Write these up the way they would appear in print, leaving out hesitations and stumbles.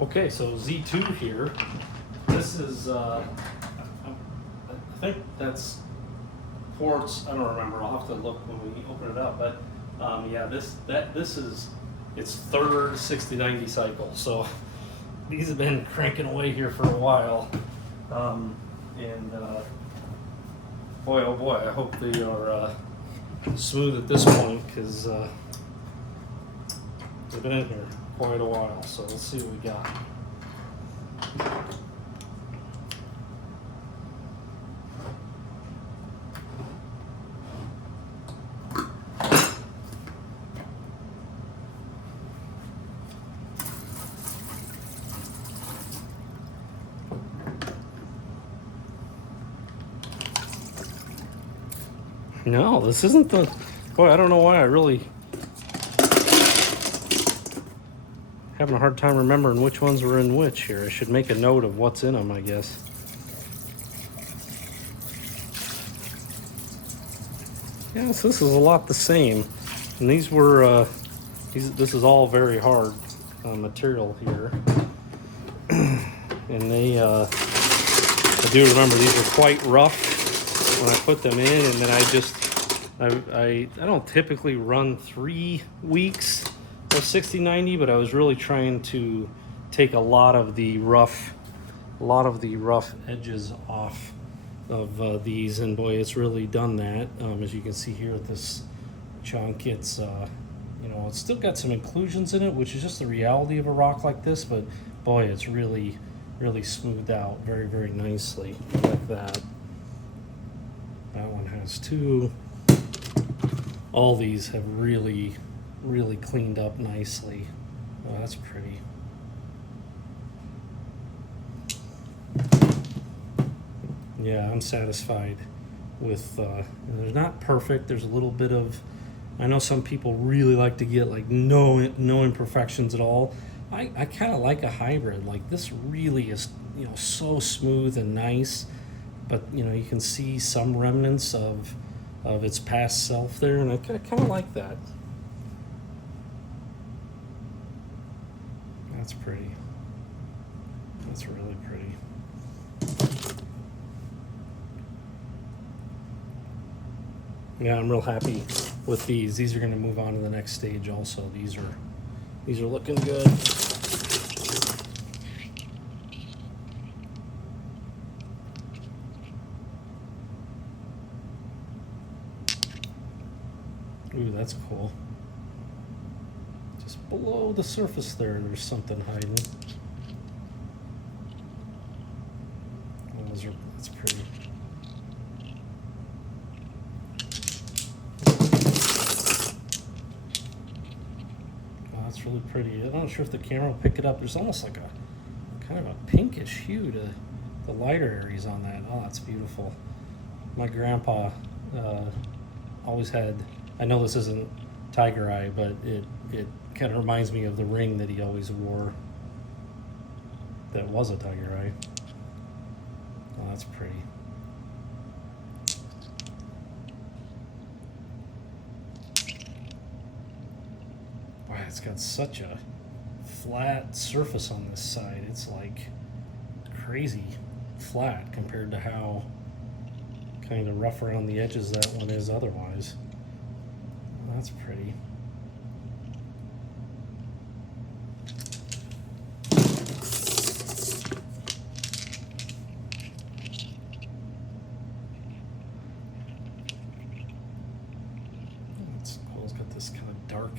Okay, so Z2 here. This is, I think that's quartz. I don't remember. I'll have to look when we open it up. But yeah, this is its third 6090 cycle. So these have been cranking away here for a while. And boy, oh boy, I hope they are smooth at this point because they've been in here quite a while. So let's see what we got. No, this isn't the. Boy, I don't know why I really having a hard time remembering which ones were in which here. I should make a note of what's in them, I guess. Yes, this is a lot the same. And these were, this is all very hard material here. And they, I do remember these were quite rough when I put them in, and then I don't typically run 3 weeks of 6090, but I was really trying to take a lot of the rough edges off of these, and boy, it's really done that. As you can see here with this chunk, it's you know, it's still got some inclusions in it, which is just the reality of a rock like this, but boy, it's really smoothed out very, very nicely like that. That one has two. All these have really cleaned up nicely. Oh, that's pretty. Yeah, I'm satisfied with, they're not perfect. There's a little bit of, I know some people really like to get like no imperfections at all. I kind of like a hybrid. Like this really is, you know, so smooth and nice, but you know, you can see some remnants of its past self there, and I kind of like that. That's pretty. That's really pretty. Yeah, I'm real happy with these. These are going to move on to the next stage also. These are looking good. Ooh, that's cool. Just below the surface there's something hiding. That's pretty. Oh, that's really pretty. I'm not sure if the camera will pick it up. There's almost like a kind of a pinkish hue to the lighter areas on that. Oh, that's beautiful. My grandpa always had, I know this isn't tiger eye, but it kind of reminds me of the ring that he always wore that was a tiger eye. Oh, that's pretty. Wow, it's got such a flat surface on this side. It's like crazy flat compared to how kind of rough around the edges that one is otherwise. That's pretty. That's cool. It's got this kind of dark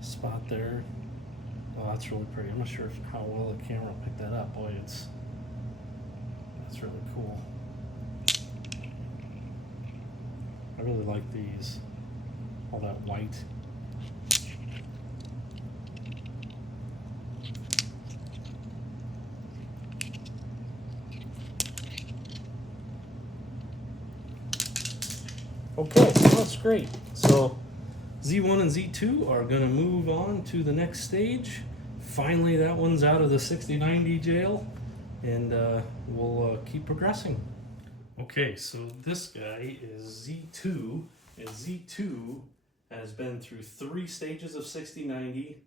spot there. Oh, that's really pretty. I'm not sure how well the camera will pick that up. Boy, that's really cool. I really like these. All that white. Okay, well, that's great. So Z1 and Z2 are going to move on to the next stage. Finally, that one's out of the 6090 jail, and we'll keep progressing. Okay, so this guy is Z2, and Z2 has been through 3 stages of 6090,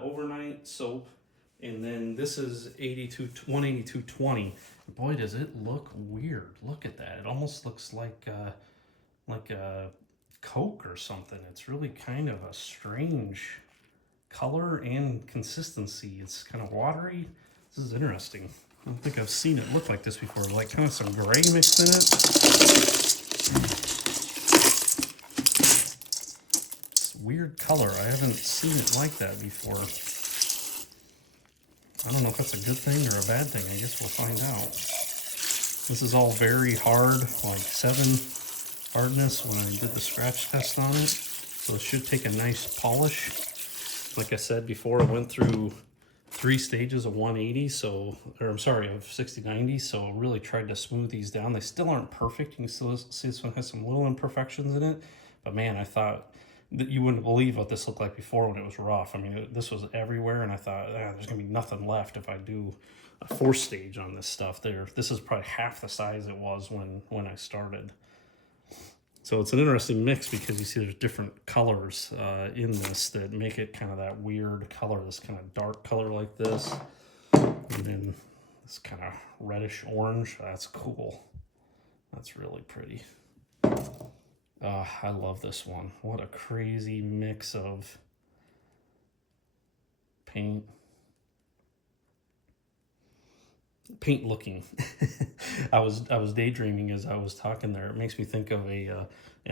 overnight soap, And then this is 182.20. Boy, does it look weird. Look at that. It almost looks like a Coke or something. It's really kind of a strange color and consistency. It's kind of watery. This is interesting. I don't think I've seen it look like this before. Like kind of some gray mixed in it. It's a weird color. I haven't seen it like that before. I don't know if that's a good thing or a bad thing. I guess we'll find out. This is all very hard, like 7 hardness when I did the scratch test on it. So it should take a nice polish. Like I said before, I went through 3 stages of 180, of 60/90, so really tried to smooth these down. They still aren't perfect. You can still see this one has some little imperfections in it, but man, I thought that you wouldn't believe what this looked like before when it was rough. I mean, this was everywhere, and I thought, there's gonna be nothing left if I do a 4th stage on this stuff. This is probably half the size it was when I started. So it's an interesting mix because you see there's different colors in this that make it kind of that weird color, this kind of dark color like this. And then this kind of reddish orange. That's cool. That's really pretty. I love this one. What a crazy mix of paint looking. I was daydreaming as I was talking there. It makes me think of an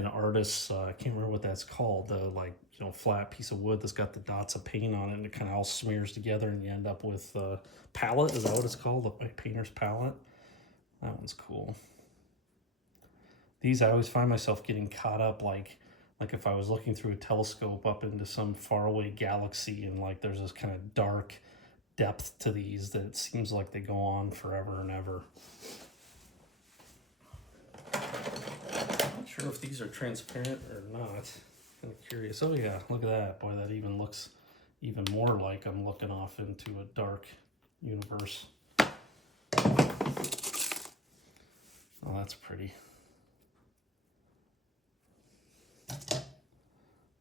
artist. I can't remember what that's called. Flat piece of wood that's got the dots of paint on it, and it kind of all smears together, and you end up with palette. Is that what it's called? A painter's palette. That one's cool. These, I always find myself getting caught up like if I was looking through a telescope up into some faraway galaxy, and like there's this kind of dark depth to these that it seems like they go on forever and ever. Not sure if these are transparent or not. Kind of curious. Oh yeah, look at that. Boy, that even looks even more like I'm looking off into a dark universe. Oh, that's pretty.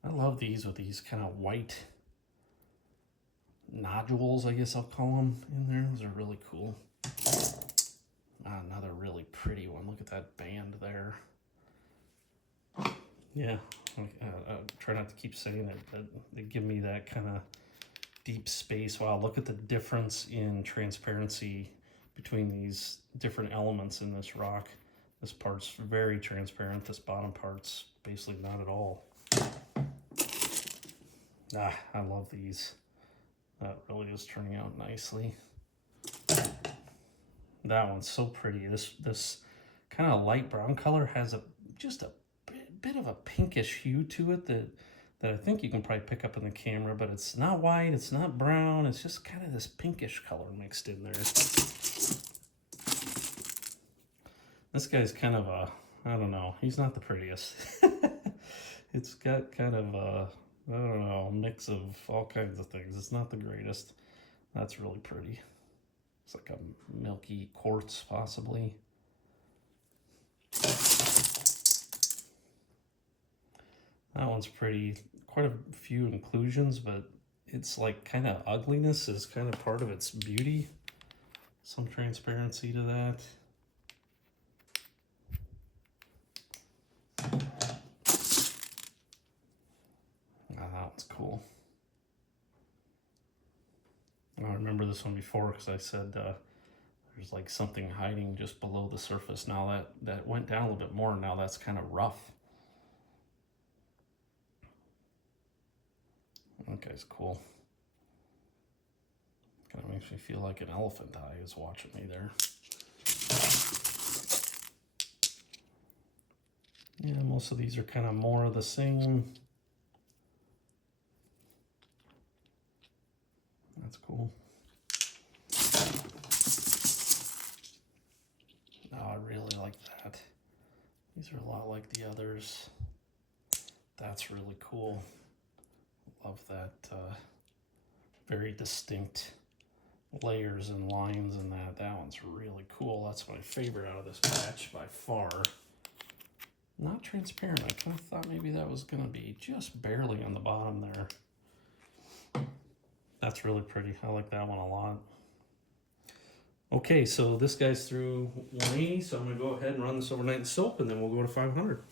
I love these with these kind of white nodules, I guess I'll call them, in there. Those are really cool. Another really pretty one. Look at that band there. Yeah, I try not to keep saying it, but they give me that kind of deep space. Wow, look at the difference in transparency between these different elements in this rock. This part's very transparent. This bottom part's basically not at all. I love these. That really is turning out nicely. That one's so pretty. This kind of light brown color has just a bit of a pinkish hue to it that I think you can probably pick up in the camera, but it's not white, it's not brown, it's just kind of this pinkish color mixed in there. This guy's kind of I don't know, he's not the prettiest. It's got kind of I don't know, a mix of all kinds of things. It's not the greatest. That's really pretty. It's like a milky quartz, possibly. That one's pretty. Quite a few inclusions, but it's like kind of ugliness is kind of part of its beauty. Some transparency to that. That one's cool. I remember this one before because I said there's like something hiding just below the surface. Now that went down a little bit more. Now that's kind of rough. That guy's cool. Kind of makes me feel like an elephant eye is watching me there. Yeah, most of these are kind of more of the same. That's cool. Oh, I really like that. These are a lot like the others. That's really cool. Love that very distinct layers and lines in that. That one's really cool. That's my favorite out of this batch by far. Not transparent. I kind of thought maybe that was going to be just barely on the bottom there. That's really pretty. I like that one a lot. Okay, so this guy's through 180, so I'm gonna go ahead and run this overnight in soap, and then we'll go to 500.